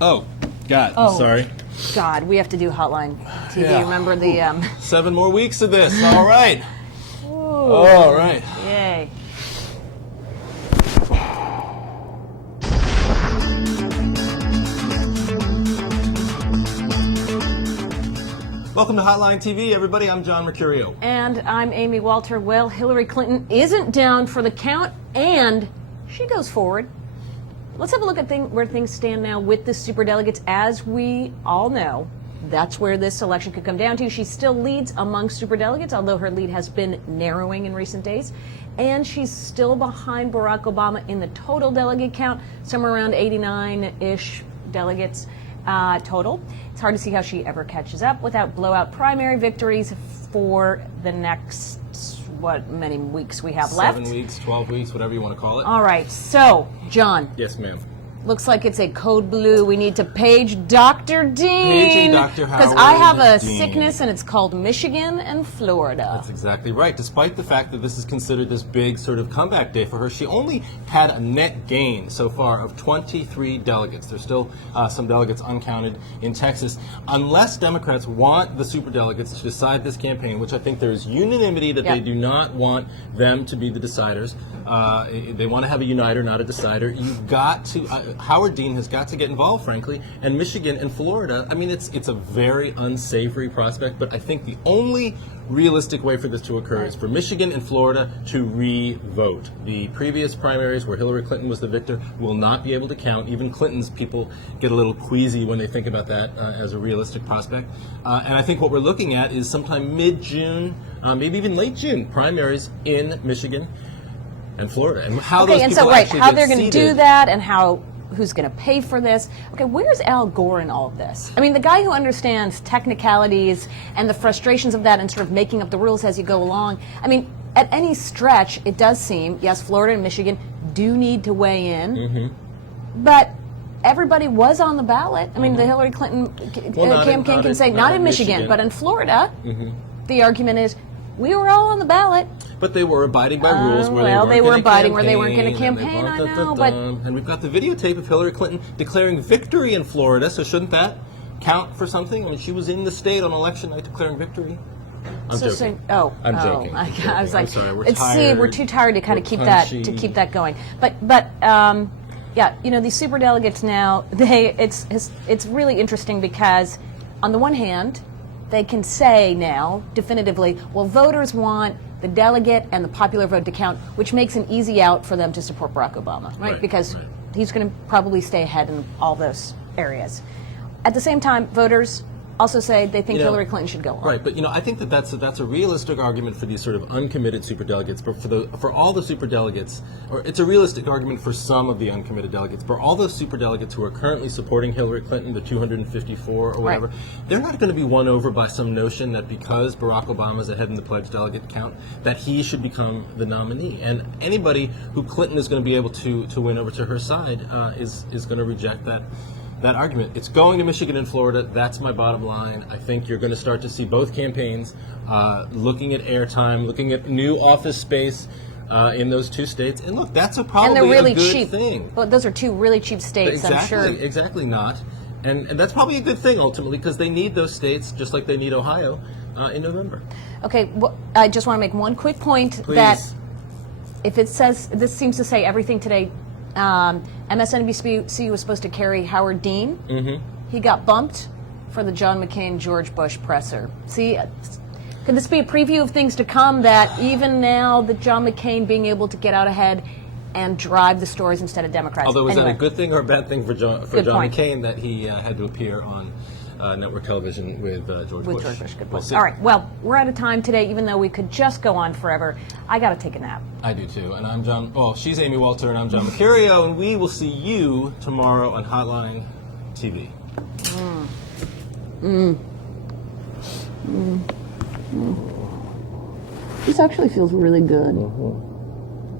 Oh, God, I'm sorry. God, we have to do Hotline TV. Yeah. Remember the... 7 more weeks of this. All right. Ooh. All right. Yay. Welcome to Hotline TV, everybody. I'm John Mercurio. And I'm Amy Walter. Well, Hillary Clinton isn't down for the count, and she goes forward. Let's have a look at where things stand now with the superdelegates. As we all know, that's where this election could come down to. She still leads among superdelegates, although her lead has been narrowing in recent days. And she's still behind Barack Obama in the total delegate count, somewhere around 89-ish delegates total. It's hard to see how she ever catches up without blowout primary victories for the next, what many weeks we have left. 7 weeks, 12 weeks, whatever you want to call it. All right, so, John. Yes, ma'am. Looks like it's a code blue. We need to page Dr. Dean. Paging Dr. Howard Because I have a Dean. sickness and it's called Michigan and Florida. That's exactly right. Despite the fact that this is considered this big sort of comeback day for her, she only had a net gain so far of 23 delegates. There's still some delegates uncounted in Texas. Unless Democrats want the superdelegates to decide this campaign, which I think there is unanimity that they do not want them to be the deciders. They want to have a uniter, not a decider. You've got to, Howard Dean has got to get involved, frankly, and Michigan and Florida. I mean, it's a very unsavory prospect, but I think the only realistic way for this to occur is for Michigan and Florida to re-vote. The previous primaries where Hillary Clinton was the victor will not be able to count. Even Clinton's people get a little queasy when they think about that as a realistic prospect. And I think what we're looking at is sometime mid-June, maybe even late June, primaries in Michigan and Florida, and how those people actually how get they're going to seated. do that, and who's going to pay for this. Okay, where's Al Gore in all of this? I mean, the guy who understands technicalities and the frustrations of that and sort of making up the rules as you go along. I mean, at any stretch, it does seem, yes, Florida and Michigan do need to weigh in, but everybody was on the ballot. I mean, the Hillary Clinton campaign can say, not in Michigan, but in Florida, the argument is, we were all on the ballot. But they were abiding by rules where they were abiding where they weren't going to campaign. I know, but and we've got the videotape of Hillary Clinton declaring victory in Florida. So shouldn't that count for something? I mean, she was in the state on election night declaring victory. I'm joking. I'm joking. I was like, I'm sorry, we're tired. We're too tired to kind of keep that going. But yeah, you know, these superdelegates now, it's really interesting because on the one hand, they can say now definitively, well, voters want the delegate and the popular vote to count, which makes an easy out for them to support Barack Obama, right? Because he's going to probably stay ahead in all those areas. At the same time, voters also say they think Hillary Clinton should go on. Right, but I think that's a realistic argument for these sort of uncommitted superdelegates. But for all the superdelegates, or it's a realistic argument for some of the uncommitted delegates. For all those superdelegates who are currently supporting Hillary Clinton, the 254 or whatever, they're not going to be won over by some notion that because Barack Obama is ahead in the pledged delegate count, that he should become the nominee. And anybody who Clinton is going to be able to win over to her side is going to reject that argument. It's going to Michigan and Florida. That's my bottom line. I think you're going to start to see both campaigns looking at airtime, looking at new office space in those two states. And look, that's probably and they're really a good cheap. thing. But those are two really cheap states, I'm sure. Exactly not. And that's probably a good thing, ultimately, because they need those states just like they need Ohio in November. Okay, well, I just want to make one quick point. Please. That if it says, this seems to say everything today, MSNBC was supposed to carry Howard Dean. He got bumped for the John McCain-George Bush presser. See, could this be a preview of things to come, that even now the John McCain being able to get out ahead and drive the stories instead of Democrats? Although, is that a good thing or a bad thing for John McCain that he had to appear on network television with George Bush? Good point. All right, well, we're out of time today, even though we could just go on forever. I got to take a nap. I do too. And I'm John, she's Amy Walter and I'm John Mercurio, and we will see you tomorrow on Hotline TV. This actually feels really good.